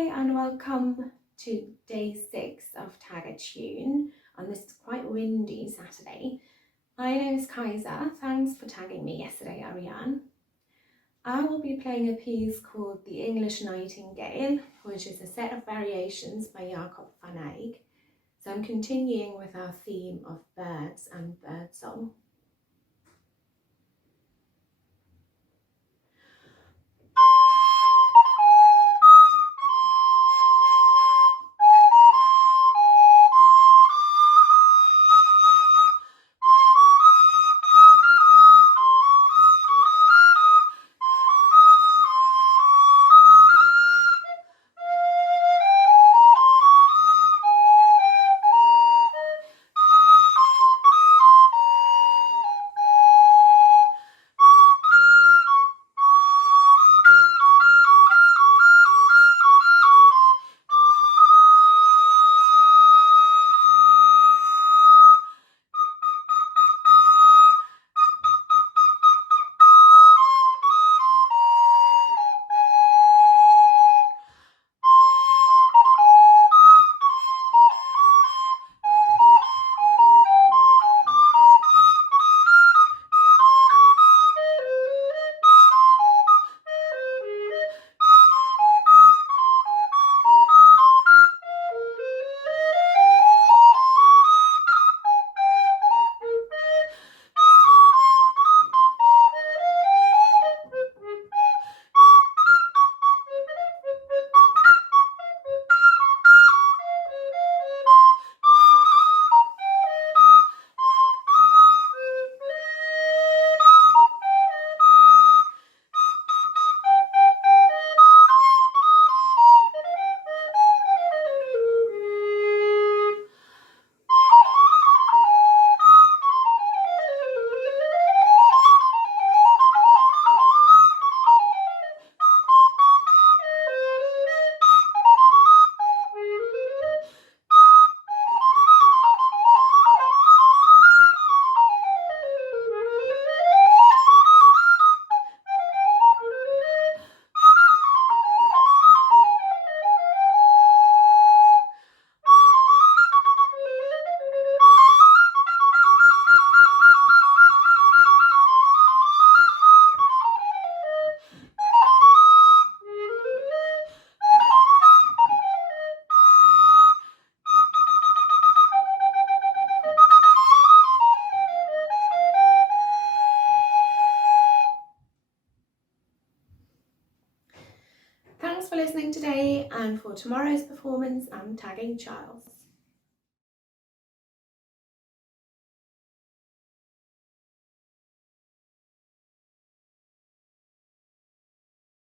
Hi and welcome to day 6 of Tag a Tune on this quite windy Saturday. My name is Kaisa. Thanks for tagging me yesterday, Ariane. I will be playing a piece called The English Nightingale, which is a set of variations by Jacob van Eyck. So I'm continuing with our theme of birds and birdsong. Thanks for listening today, and for tomorrow's performance I'm tagging Charles.